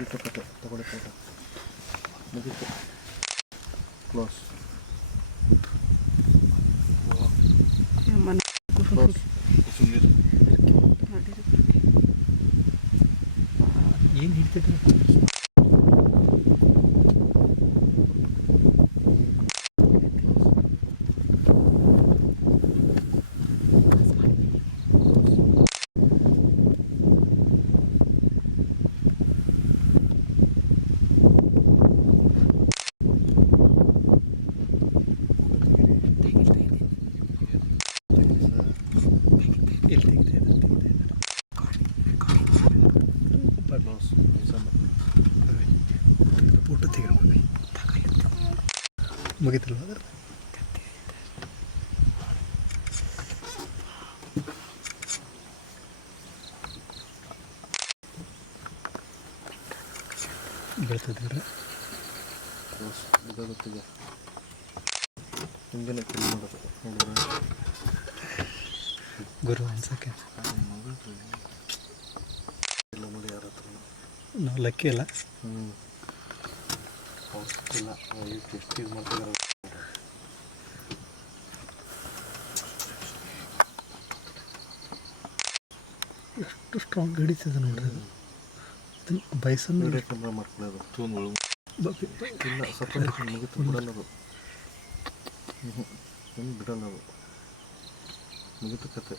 ಮುಗೀತು ಕತೆ ತಗೊಳ್ಳಿ ಫೋಟೋ ಮುಗೀತು ಕ್ಲೋಸ್ ಕ್ಲೋಸ್ ಏನು ಹಿಡ್ತಿದ್ರು ಫೋಟೋ ತೆಗೆ ಮುಗಿತಲ್ವ ಅದರ ಬೆಳ್ತಿದ್ರೆ ಇದಾಗುತ್ತಿದೆ ಹಿಂದೆ ಫಿಲ್ ಮಾಡೋದು ನೋಡಿದ್ರೆ ಗುರು ಅನ್ಸೋಕ್ಕೆ ಇಲ್ಲ ನೋಡಿ ಯಾರ ಹತ್ರ ನಾವು ಲಕ್ಕಿ ಅಲ್ಲ ಇಲ್ಲ ಎಷ್ಟು ಇದು ಮಾಡ್ತಿದ್ದಾರೆ ಎಷ್ಟು ಸ್ಟ್ರಾಂಗ್ ಹಿಡಿತದೆ ನೋಡ್ರಿ ಅದು ಬೈಸನ್ನು ವಿಡಿಯೋ ಕ್ಯಾಮ್ರಾ ಮಾಡ್ಕೊಳ್ಳೋದು ಇಲ್ಲ ಸ್ವಲ್ಪ ಮುಗಿತು ಬಿಡಲ್ಲ ಅದು ಏನು ಬಿಡಲ್ಲ ಅದು ಮುಗಿತು ಕತೆ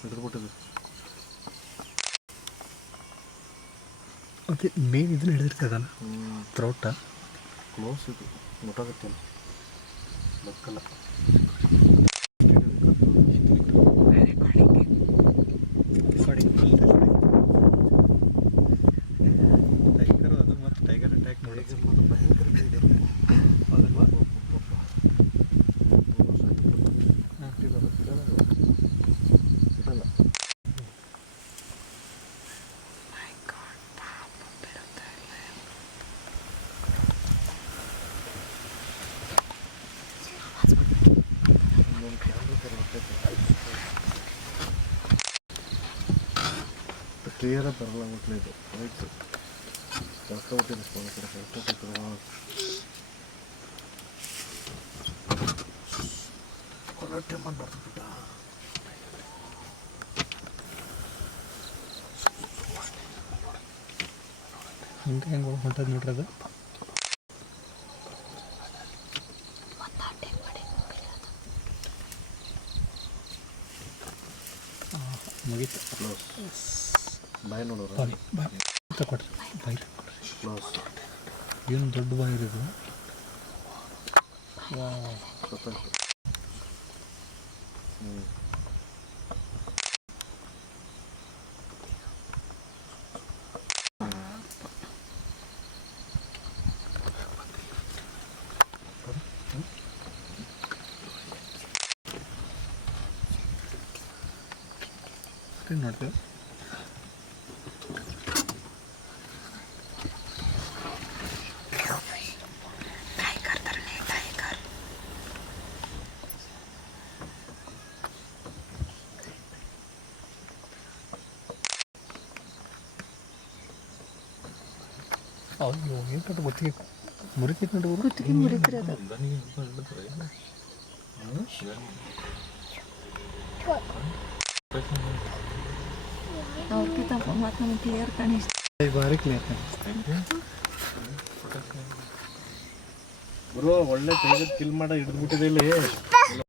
ಹಿಡಿದ್ಬಿಟ್ಟಿದೆ ಅದೇ ಮೇನ್ ಇದನ್ನ ಹಿಡಿದಿರ್ತದಲ್ಲ ಥ್ರೋಟ ಕ್ಲೋಸ್ ಇದು ಗೊತ್ತಾಗುತ್ತಲ್ಲ ಬಕ್ಕಲ್ಲ ಟೈಗರ್ ಅದು ಮತ್ತು ಟೈಗರ್ ಅಟ್ಯಾಕ್ ನೋಡಿ ಭಯಂಕರ ಟೈಗರ್ ಅದಲ್ವಾ ಬಿಡಲ್ಲ ಕ್ಲಿಯರಾಗಿ ಬರಲ್ಲ ಮಕ್ಕಳು ಇದು ಆಯಿತು ಕಳ್ಕೊಬಿಟ್ಟಿದೆ ಸ್ಪೋನ್ ಕಡೆ ಕಳ್ಕೊಬಿಟ್ಟಿದೆ ಕೊರಟೆ ಮಾಡ್ಬಿಟ್ಟ ಹಿಂಗೆ ಹೆಂಗೆ ಹೊಂಟದ ನೋಡ್ರಿ ಅದು ಮುಗೀತು ಕ್ಲೋಸ್ ಬಾಯ್ ನೋಡೋರು ಬಾಯ್ ತಗೊಡ್ರಿ ಬಾಯ್ ತಗೊಡ್ರಿ ಕ್ಲೋಸ್ ಏನು ದೊಡ್ಡ ಬಾಯ್ ಇರೋದು ಗೊತ್ತಾಯ್ತು ನೋಡ್ತೇವೆ ಅಯ್ಯೋ ಏನು ಕಟ್ಟು ಗೊತ್ತಿಗೆ ಮುರಿತೈತೆ ನೋಡಿ ಗುತ್ತಿಗೆ ಮುರಿತಿರೋದು ಅವ್ರಿಗೆ ತಪ್ಪ ಮತ್ತು ನಮ್ಗೆ ಕ್ಲಿಯರ್ ಕಾಣಿಸ್ತು ಭಾರಿ ಕ್ಲಿಯರ್ ಗುರು ಒಳ್ಳೆ ಟೈಗರ್ ಕಿಲ್ ಮಾಡೋ ಹಿಡಿದ್ಬಿಟ್ಟಿದೆ ಇಲ್ಲಿ